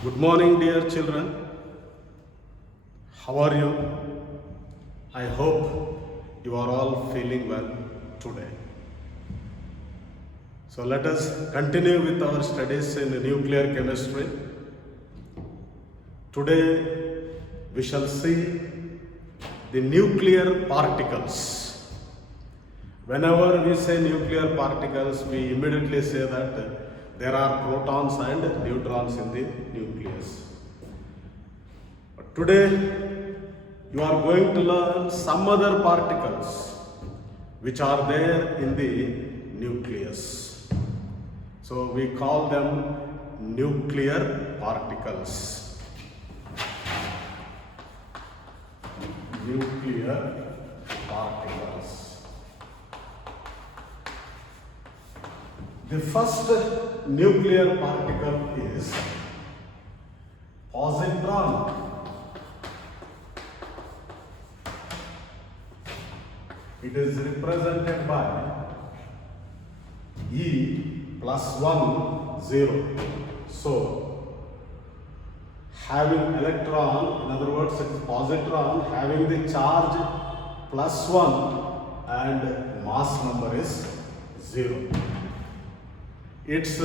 Good morning, dear children. How are you? I hope you are all feeling well today. So let us continue with our studies in nuclear chemistry. Today we shall see the nuclear particles. Whenever we say nuclear particles, we immediately say that there are protons and neutrons in the nucleus. But today you are going to learn some other particles which are there in the nucleus. So we call them nuclear particles. Nuclear particles. The first nuclear particle is positron. It is represented by E plus 1, 0. So, having electron, in other words, it is positron having the charge plus 1 and mass number is 0. Its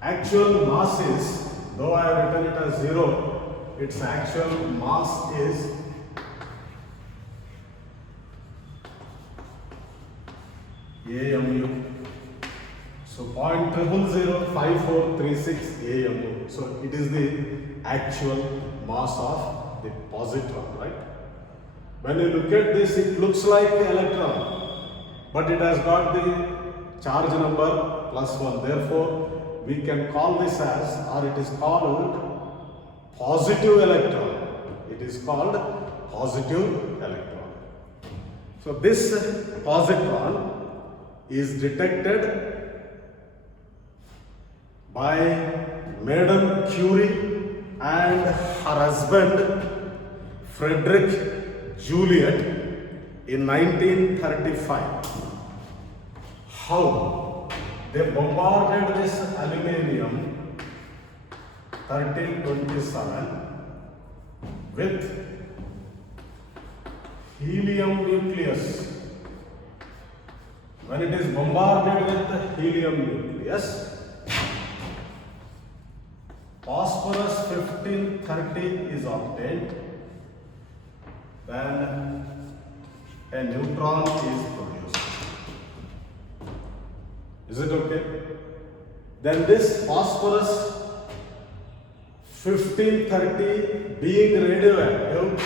actual mass is, though I have written it as 0, its actual mass is AMU. So 0.005436 AMU. So it is the actual mass of the positron, right? When you look at this, it looks like the electron, but it has got the charge number plus 1. Therefore, we can call this as, or it is called positive electron. It is called positive electron. So this positron is detected by Madame Curie and her husband Frederick Joliot in 1935. How? They bombarded this aluminium 1327 with helium nucleus. When it is bombarded with the helium nucleus, phosphorus 1530 is obtained, then a neutron is produced. Is it okay? Then this phosphorus 1530 being radioactive,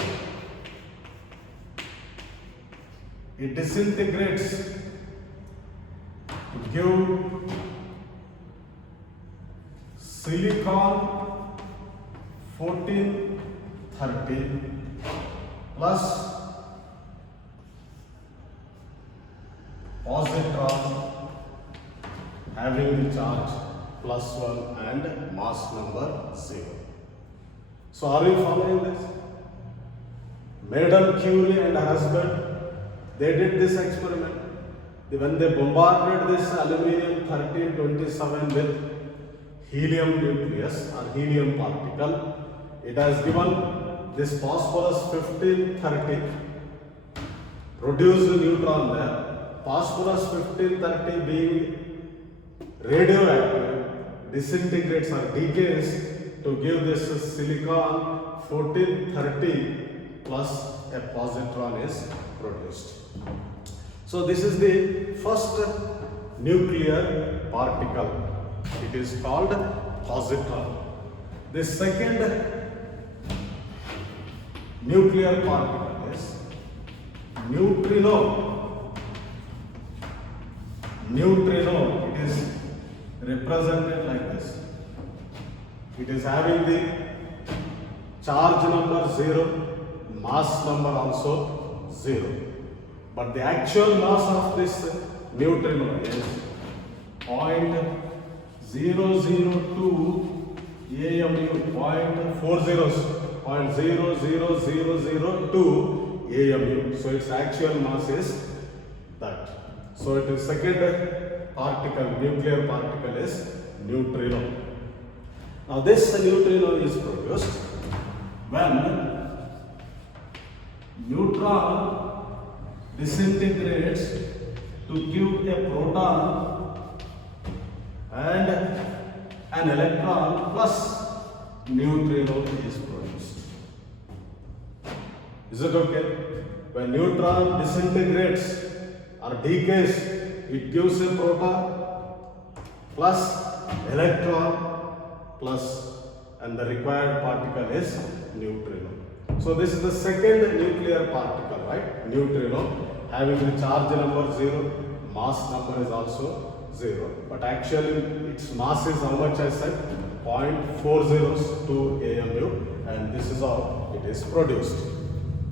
it disintegrates to give silicon 1430 plus positron having the charge plus 1 and mass number 0. So are you following this? Madame Curie and her husband, they did this experiment. When they bombarded this aluminium 1327 with helium nucleus or helium particle, it has given this phosphorus 1530, produced a neutron there. Phosphorus 1530 being radioactive disintegrates or decays to give this silicon 1430 plus a positron is produced. So this is the first nuclear particle. It is called positron. The second nuclear particle is neutrino. Neutrino, it is represented like this. It is having the charge number 0, mass number also 0. But the actual mass of this neutrino is 0.002 AMU, 0.00002 AMU. So its actual mass is that. So it is second particle, nuclear particle is neutrino. Now this neutrino is produced when neutron disintegrates to give a proton and an electron plus neutrino is produced. Is it okay? When neutron disintegrates or decays, it gives a proton plus electron plus, and the required particle is neutrino. So this is the second nuclear particle, right? Neutrino, having the charge number 0, mass number is also 0. But actually its mass is how much I said? 0.402 AMU, and this is how it is produced.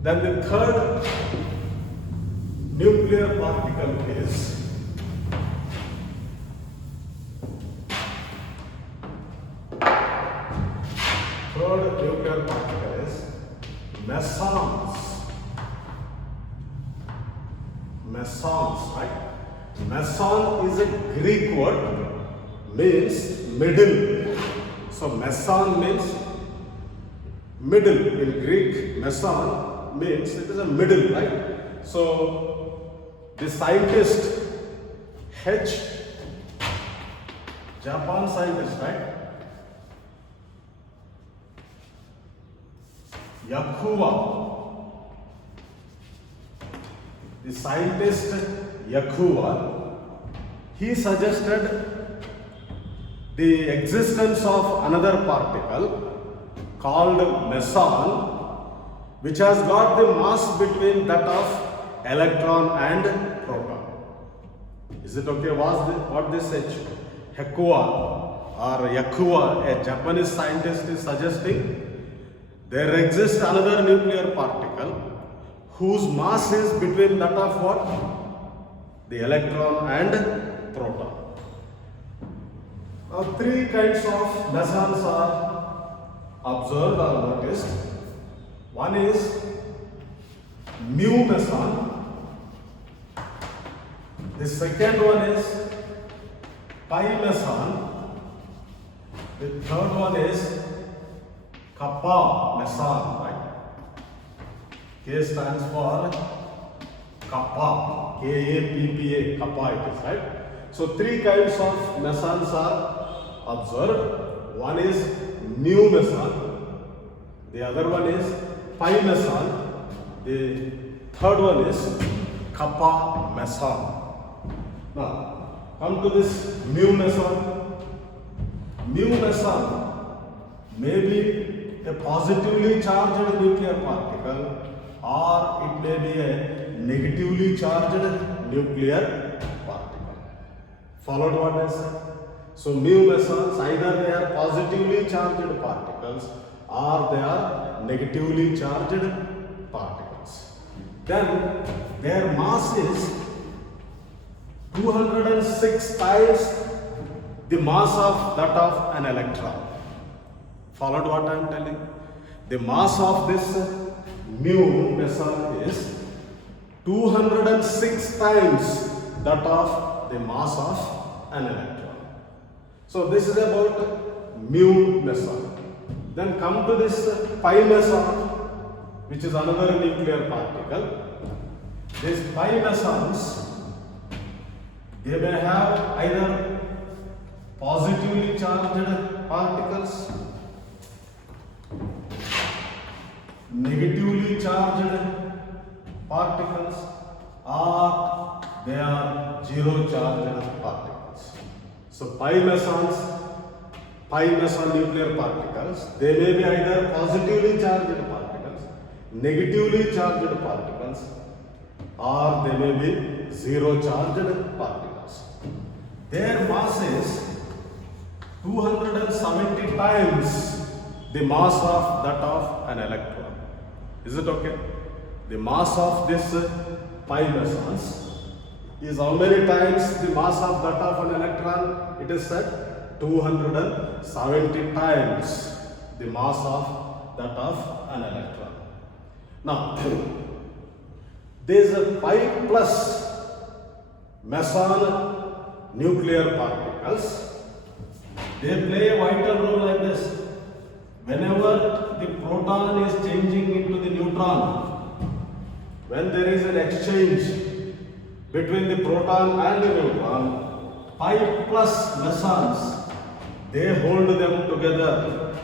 Then the third nuclear particle is mesons. Mesons, right? Meson is a Greek word, means middle. So meson means middle in Greek. Meson means it is a middle, right? So the scientist H, Japan scientist, right? Yakuwa, the scientist Yakuwa, he suggested the existence of another particle called meson, which has got the mass between that of electron and proton. Is it okay? What this Yakuwa or Yakuwa, a Japanese scientist, is suggesting? There exists another nuclear particle whose mass is between that of what? The electron and proton. Now, three kinds of mesons are observed or noticed. One is mu meson. The second one is pi meson. The third one is kappa meson, right? K stands for kappa, K-A-P-P-A, kappa it is, right? So three kinds of mesons are observed. One is mu meson, the other one is pi meson, the third one is kappa meson. Now, come to this mu meson. Mu meson may be a positively charged nuclear particle, or it may be a negatively charged nuclear particle. Followed what I said? So mu mesons, either they are positively charged particles or they are negatively charged particles. Then their mass is 206 times the mass of that of an electron. Followed what I am telling? The mass of this mu meson is 206 times that of the mass of an electron. So this is about mu meson. Then come to this pi meson, which is another nuclear particle. These pi mesons, they may have either positively charged particles, negatively charged particles, or they are zero charged particles. So pi meson nuclear particles, they may be either positively charged particles, negatively charged particles, or they may be zero charged particles. Their mass is 270 times the mass of that of an electron. Is it okay? The mass of this pi mesons is how many times the mass of that of an electron? It is said 270 times the mass of that of an electron. Now, there is a pi plus meson nuclear particles, They play a vital role like this. Whenever the proton is changing into the neutron, when there is an exchange between the proton and the neutron, pi plus mesons, they hold them together.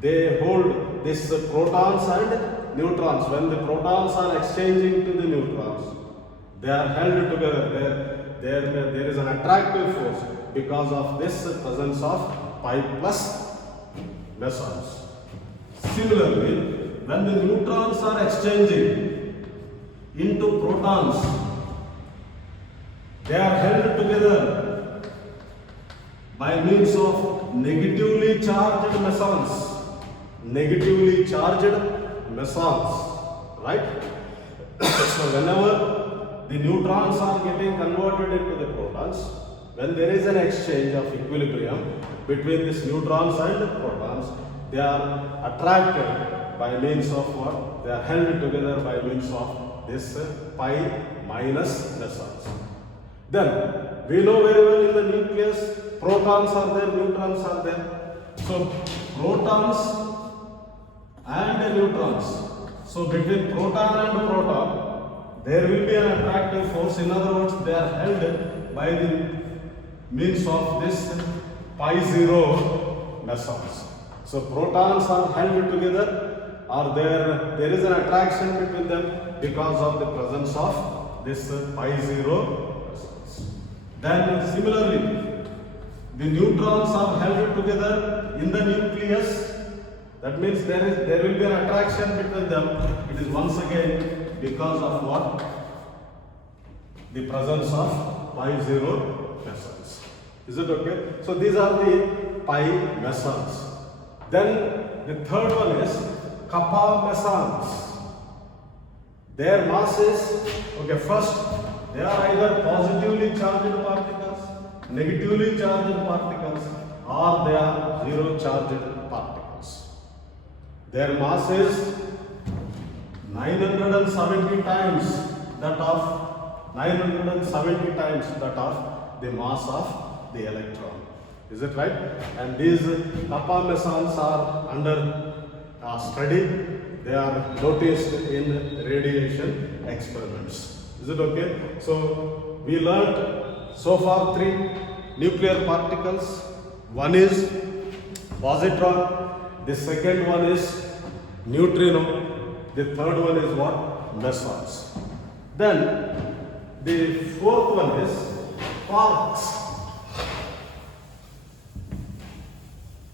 They hold these protons and neutrons. When the protons are exchanging to the neutrons, they are held together. There is an attractive force because of this presence of pi plus mesons. Similarly, when the neutrons are exchanging into protons, they are held together by means of negatively charged mesons. Negatively charged mesons, right? So whenever the neutrons are getting converted into the protons, when there is an exchange of equilibrium between these neutrons and protons, they are attracted by means of what? They are held together by means of this pi minus mesons. Then we know very well in the nucleus, protons are there, neutrons are there. So protons and neutrons. So between proton and proton, there will be an attractive force. In other words, they are held by the means of this pi zero mesons. So protons are held together, or there is an attraction between them because of the presence of this pi zero mesons. Then similarly, the neutrons are held together in the nucleus. That means there will be an attraction between them. It is once again because of what? The presence of pi zero mesons. Is it okay? So these are the pi mesons. Then the third one is kappa mesons. Their mass is, okay, first they are either positively charged particles, negatively charged particles, or they are zero charged particles. Their mass is 970 times that of the mass of the electron. Is it right? And these kappa mesons are under study. They are noticed in radiation experiments. Is it okay? So we learned so far 3 nuclear particles. One is positron, the second one is neutrino, the third one is what? Mesons. Then the fourth one is quarks.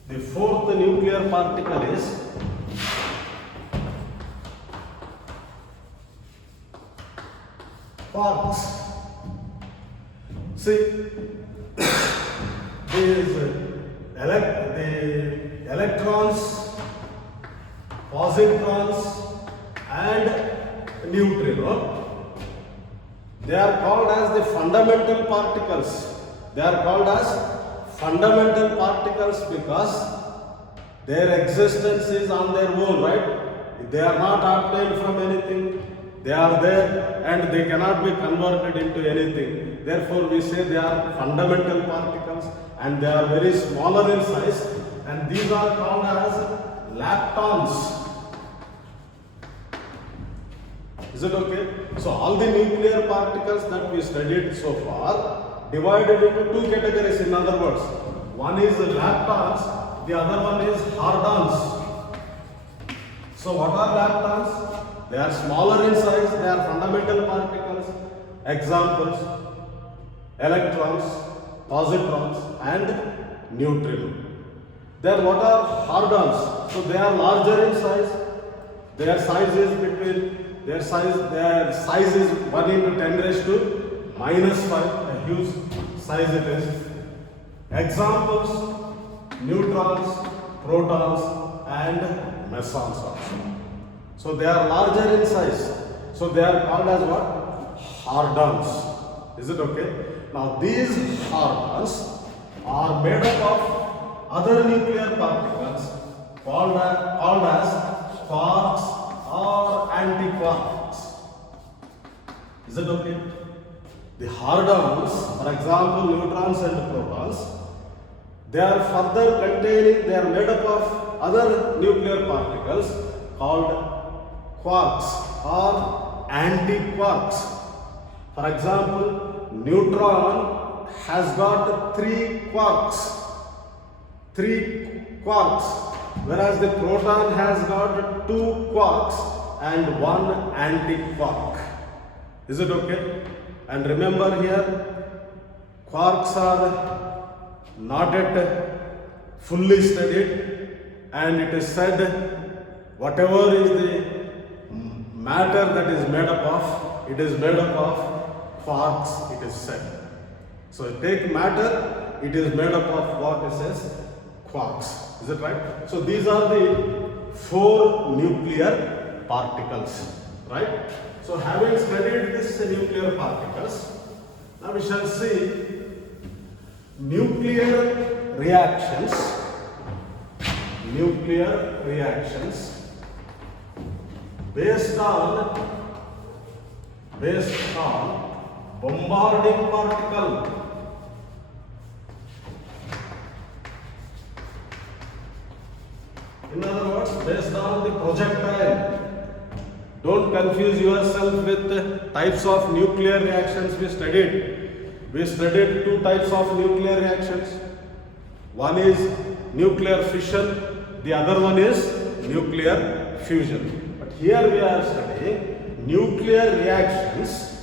The fourth nuclear particle is quarks. See, the electrons, positrons and neutrino, they are called as the fundamental particles. They are called as fundamental particles because their existence is on their own, right? They are not obtained from anything. They are there and they cannot be converted into anything. Therefore, we say they are fundamental particles and they are very smaller in size, and these are called as leptons. Is it okay? So all the nuclear particles that we studied so far divided into 2 categories. In other words, one is leptons, the other one is hardons. So what are leptons? They are smaller in size, they are fundamental particles. Examples: electrons, positrons and neutrino. Then what are hardons? So they are larger in size. Their size is 1 into 10 raised to -5, a huge size it is. Examples: neutrons, protons and mesons also. So they are larger in size. So they are called as what? Hardons. Is it okay? Now these hardons are made up of other nuclear particles called as quarks or antiquarks. Is it okay? The hardons, for example, neutrons and protons, they are they are made up of other nuclear particles called quarks or anti-quarks. For example, neutron has got three quarks, whereas the proton has got two quarks and one anti-quark. Is it okay? And remember here, quarks are not yet fully studied, and it is said whatever is the matter that is made up of, it is made up of quarks, it is said. So take matter, it is made up of what it says, quarks. Is it right? So these are the four nuclear particles, right? So having studied this nuclear particles, now we shall see nuclear reactions based on bombarding particle. In other words, based on the projectile. Don't confuse yourself with the types of nuclear reactions we studied. We studied two types of nuclear reactions. One is nuclear fission, the other one is nuclear fusion. But here we are studying nuclear reactions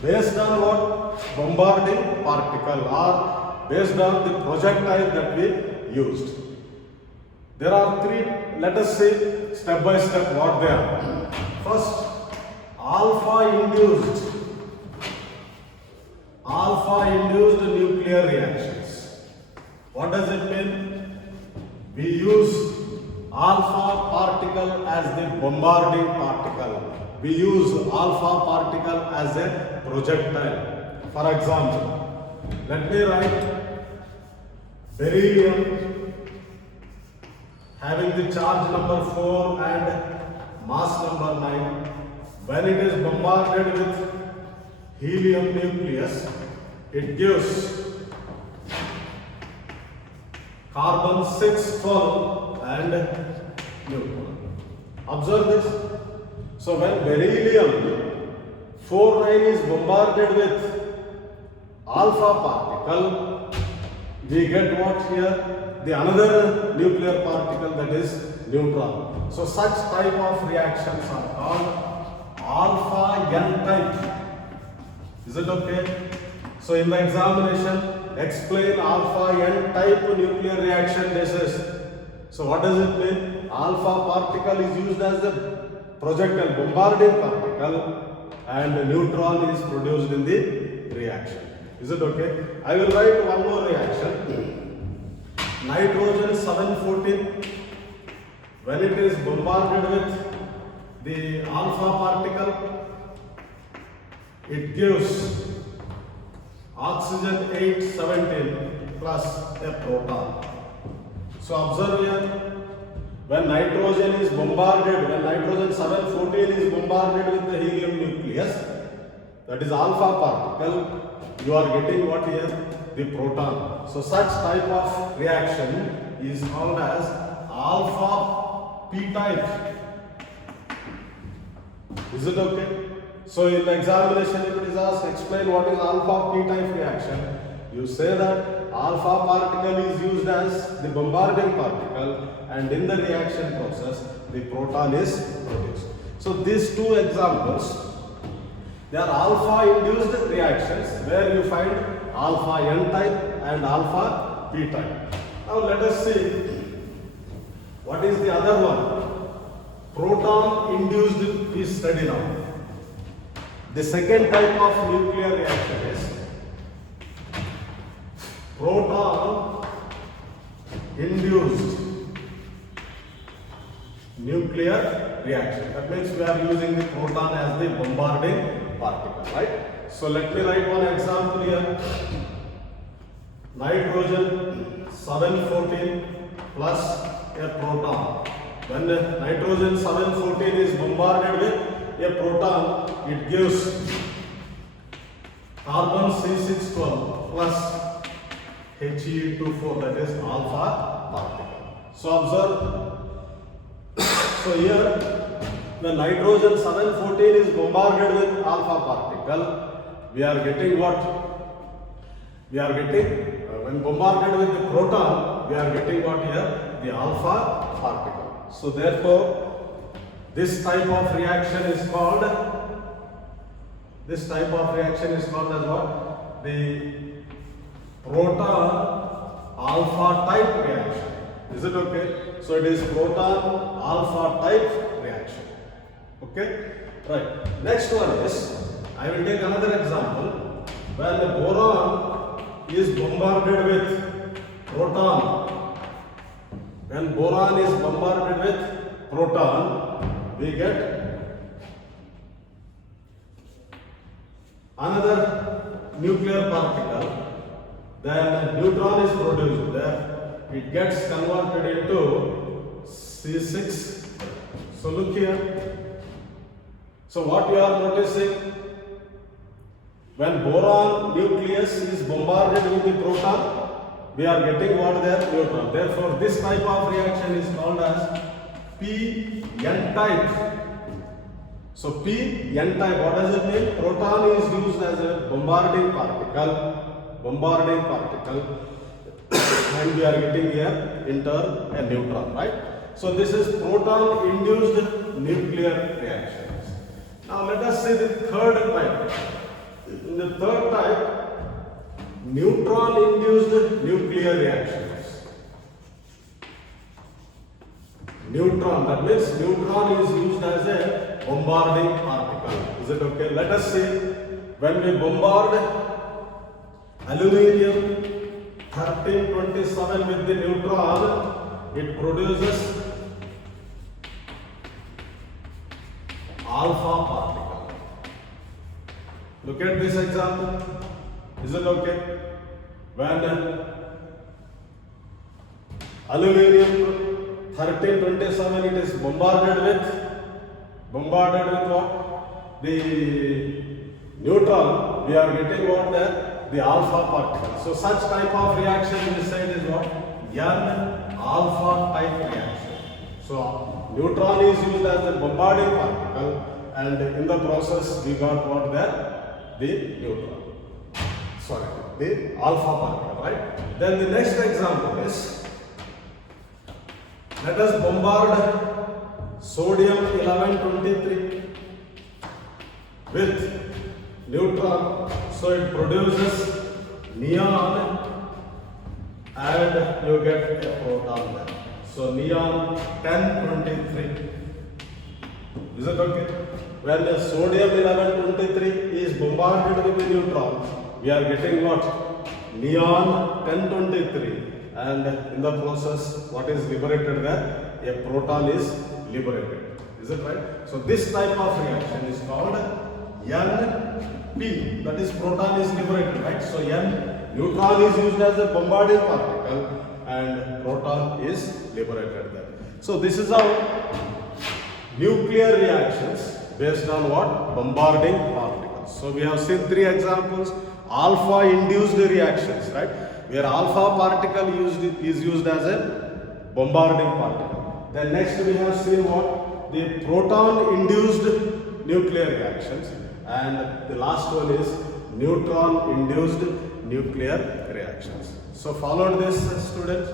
based on what? Bombarding particle, or based on the projectile that we used. There are three, let us see step by step what they are. First, alpha induced nuclear reactions. What does it mean? We use alpha particle as the bombarding particle. We use alpha particle as a projectile. For example, let me write beryllium having the charge number 4 and mass number 9. When it is bombarded with helium nucleus, it gives carbon 6, 12 and neutron. Observe this. So when beryllium 49 is bombarded with alpha particle, we get what here? The another nuclear particle, that is neutron. So such type of reactions are called alpha N type. Is it okay? So in the examination, explain alpha N type nuclear reaction basis. So what does it mean? Alpha particle is used as the projectile bombarding particle and neutron is produced in the reaction. Is it okay? I will write one more reaction. Nitrogen 714, when it is bombarded with the alpha particle, it gives oxygen 817 plus a proton. So observe here, when nitrogen is bombarded, when nitrogen 714 is bombarded with the helium nucleus, that is alpha particle, you are getting what here? The proton. So such type of reaction is called as alpha P type. Is it okay? So in the examination, if it is asked, explain what is alpha P type reaction, you say that alpha particle is used as the bombarding particle and in the reaction process the proton is produced. So these two examples, they are alpha induced reactions where you find alpha N type and alpha P type. Now let us see what is the other one. Proton induced we study now. The second type of nuclear reaction is proton induced nuclear reaction. That means we are using the proton as the bombarding particle, right? So let me write one example here. Nitrogen 714 plus a proton. When the nitrogen 714 is bombarded with a proton, it gives carbon C612 plus He24, that is alpha particle. So observe, so here the nitrogen 714 is bombarded with alpha particle. We are getting what? We are getting, when bombarded with the proton, we are getting what here? The alpha particle. So therefore, this type of reaction is called as what? The proton alpha type reaction. Is it okay? So it is proton alpha type reaction. Okay? Right. Next one is, I will take another example. When the boron is bombarded with proton, when boron is bombarded with proton, we get another nuclear particle. Then neutron is produced there. It gets converted into C6. So look here. So what you are noticing? When boron nucleus is bombarded with the proton, we are getting what there? Neutron. Therefore, this type of reaction is called as p-n type. So p-n type, what does it mean? Proton is used as a bombarding particle, and we are getting here in turn a neutron, right? So this is proton induced nuclear reactions. Now let us see the third type. In the third type, neutron induced nuclear reactions. Neutron, that means neutron is used as a bombarding particle. Is it okay? Let us see, when we bombard aluminium 1327 with the neutron, it produces alpha particle. Look at this example. Is it okay? When aluminium 1327, it is bombarded with what? The neutron, we are getting what there? The alpha particle. So such type of reaction we said is what? Young alpha type reaction. So neutron is used as a bombarding particle, and in the process we got what there? The neutron. Sorry, the alpha particle, right? Then the next example is, let us bombard sodium 1123 with neutron. So it produces neon and you get a proton there. So neon 1023. Is it okay? When the sodium 1123 is bombarded with the neutron, we are getting what? Neon 1023. And in the process, what is liberated there? A proton is liberated. Is it right? So this type of reaction is called NP, that is proton is liberated, right? So neutron is used as a bombarding particle and proton is liberated there. So this is how nuclear reactions based on what? Bombarding particles. So we have seen three examples. Alpha induced reactions, right? Where alpha particle is used as a bombarding particle. Then next we have seen what? The proton induced nuclear reactions. And the last one is neutron induced nuclear reactions. So followed this, students.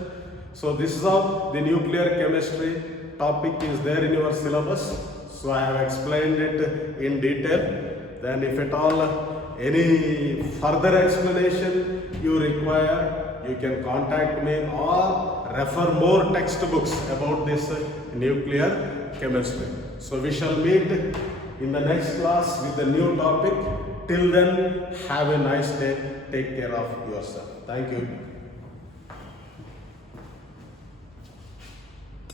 So this is how the nuclear chemistry topic is there in your syllabus. So I have explained it in detail. Then if at all any further explanation you require, you can contact me or refer more textbooks about this nuclear chemistry. So we shall meet in the next class with a new topic. Till then, have a nice day. Take care of yourself. Thank you.